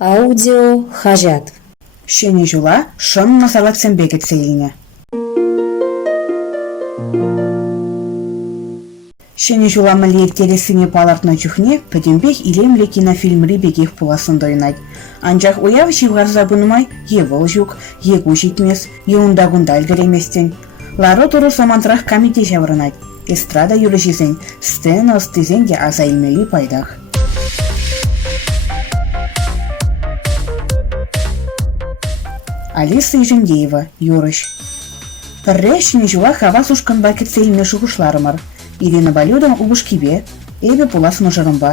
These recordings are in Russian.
Аудио хажат. Шені жула шын масалатсен бекет сейліне. Шені жула мәлиет тересіне палартна чухне, пөдембек илемле кинофильмри бекех пуласын дойнайд. Анчах уяв шивгарза бұнымай, евол жук, егу житмес, еундагунда ілгіреместен. Ларо туру самантрах комитет жаврынайд. Эстрада юрежизен, сцена ыстызен де аза илмели пайдах. Алиса Ижемдеева, Юрыш. Пірре шенежула хава сушканба кетселіне шуғышларымыр. Ирина Балюдан убышкибе, эбе пулас мұжырымба.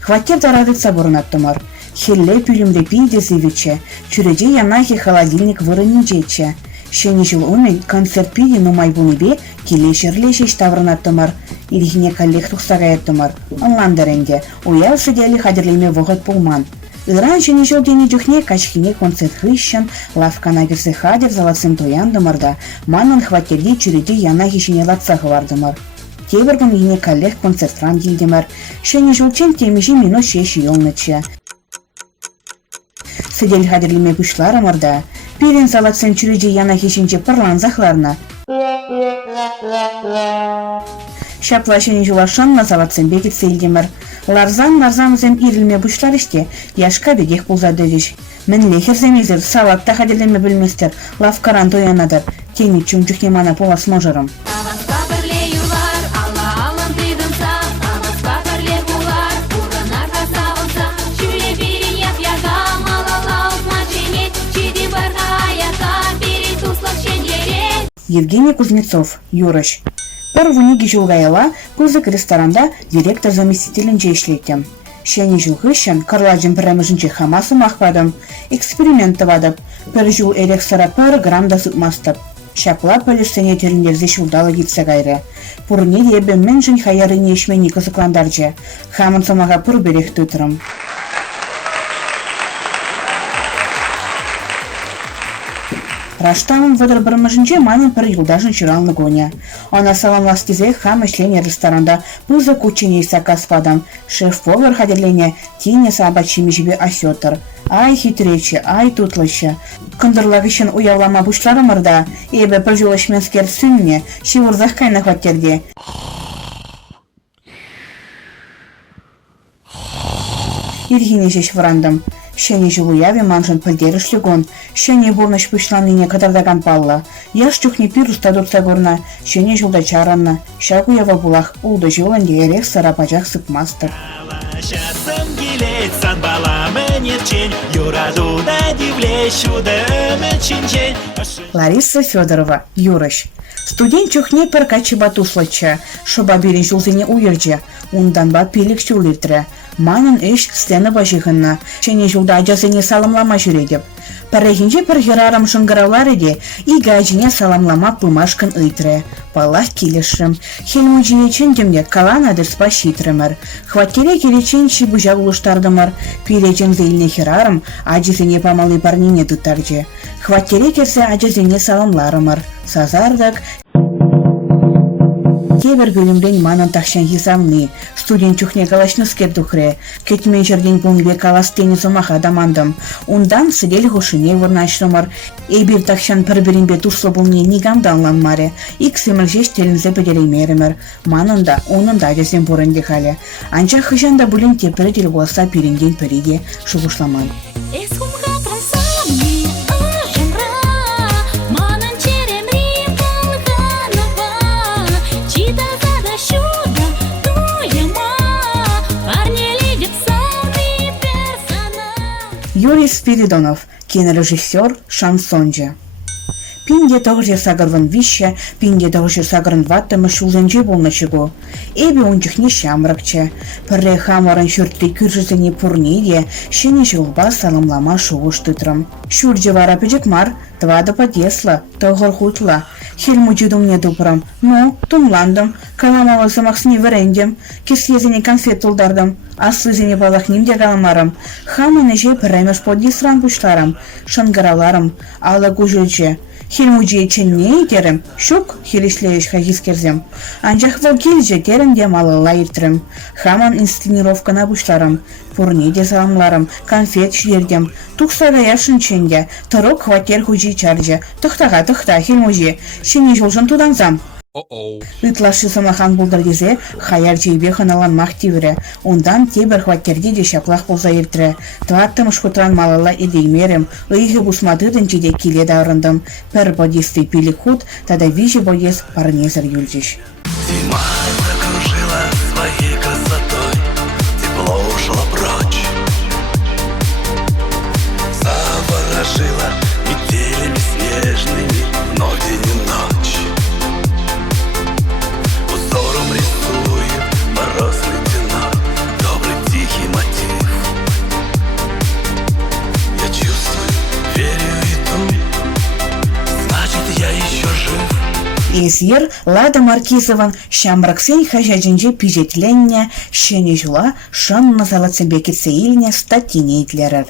Хваттеп зарадыца бұрынаттымыр. Хелле пүлімре пейдесі вече, чүреде янахи холодильник вырынын жетче. Шенежул умен концерт пиди нумай буныбе келешерле шеш таврынаттымыр. Ирихіне коллег тұқсағайаттымыр. Онландырынде, уял сыделі хадірлеме вғыт пулман. Иран шенежул дені жүхне качхине концерт хыщан, лавкана кірсі хадер залацым тояндымырда, манын хваттерде чүреде янахи шене латсағы вардымыр. Тебіргін ене коллег концертран елдемір. Шенежулчен темежі минут шеш елнычы. Сыдел хадерлеме пүшларымырда, пирен залацым чүреде янахи шенче пырланзақларына. Шапла шенежула шанна залацым бекет сейлдемір. Ларзан зем ирилме бушлар іште, яшка бегех пулзады виш. Мен лехер земезір, салатта хадерлеме білместер, лавкаран тоянадыр, тени чүнчүхне мана полас можырым. Евгений Кузнецов, Юрыш. Первуниги жылгайла пызык ресторанда директор заместителінже ишлеттім. Шені жылғышын карлажын пірамыжынче хамасы мақпадым, эксперимент тавадып, пір жыл эрек сара пір грамда сұтмастып. Шапла пөлістене теріндерзе шулдалы кетсе гайры. Пұрне дебі мен жын хаярыне ешмені қызықландаржы. Хамын сомаға пұр берек тұтырым. Раштамын выдыр бірмыжынче манын пір юлдашын чыралны гоня. Она саламластизе хам ішлене ресторанда пызы кучине сакаспадам. Шеф-повар хадерлене тине сабачими жібе асетыр. Ай хитрече, ай тутлышы. Кындырлагышын уявлама бушларымырда, ебе пір жолышменскер сүнне, шивурзах кайна хваттерде. Иргине жеш врандым. Шені жылуяве манжын пілдерішлігон, шені болныш пүшланыне катардаган палла. Яш чухне пируста дұрса көрна, шені жылда чаранна, шагуява булах улды жылын дерек сарапачақ сыпмастыр. Лариса Федорова, Юрыш. Студент чухне перкачы батуслача, шоба берін жылзене уйырджа, ундан ба пелік шулыртыры. Манын үш сцена башығынна, шені жылда ажасыне саламлама жүредіп. Пәрігінже пір херарым шыңғыралар еде, игажіне саламлама пымашқын ыйтры. Палах келешім, хелму жинечен демде калан адырспа шитрымыр. Хваттере келечен шибужа улыштардымыр, пиречен зейліне херарым, ажасыне памалы парнине тұттаржы. Хваттере керсе ажасыне саламларымыр. Сазардық, Кебір бөлімден манын тақшан хизамны, студент чухне калашны скердухре, кетмен жерден бұнбе каластені зомақ адамандым. Ондан сыдел ғошыне вырнаштымыр, эбір тақшан пір-бірінбе туслы бұлне негамданланмары, иксеміл жеш телінзе бедеремерімір. Манында, онында ажасен бұрынде қалы. Анчақ хыжанда бұлін тепірі дел болса пиренден піреге шұғышламан. Юрий Спиридонов, кинорежиссер, шансонжы. Пинде тоғыр сағырвын вище, пинде тоғыр сағырын ваттымы шулзенже болнычыгу. Эбі ончықне шамрықчы. Пірре хамарын шүртті күржізіне пұрнеде, шені жылба салымлама шуғыш тұтырым. Шүрже вара піжік мар, твады подесла, тоғыр хутла. Хелму жудымне дұпырым. Ну, тумландым, каламалы сымақсыне вірендем, кесезіне конфет тұлдардым. Аслызіне балақнемде каламарым. Хамыны же пірремеш подесран бұшларым, шыңғыраларым, алы күжілче. Хилмужи ченне итерем, шук хилишлееш хагискерзем. Анжах вол келже терен де малыла иртрем. Хаман инсценировкана бушларым. Пурниде саламларым, конфет шердем. Тухсада яшын ченде, тырок хватер хужи чарже. Тыхта, хилмужи, шене жолжын туданзам. Ытлашы самахан булдыргезе, хаяр жейбе ханаланмақ тевірі. Ондан тебір хваттерде де шаплақ болса ертірі. Тваттым шхутран малала едеймерім, ыйғы бусмадыдын жеде келе дарындым. Пір бодисты пилік худ, тада вижі бодес парнезір юльжиш. Зима закружила своей красотой, тепло ушло прочь, заворожила метелями снежными вновь день и ночь. Узором рисует мороз ледяной, добрый тихий мотив. Я чувствую, верю, иду, значит я еще жив. Эзер Лада Маркизован шамраксен хажаджинже пижетленне, шене жула шанна залацебекетсе илне статине итлерер.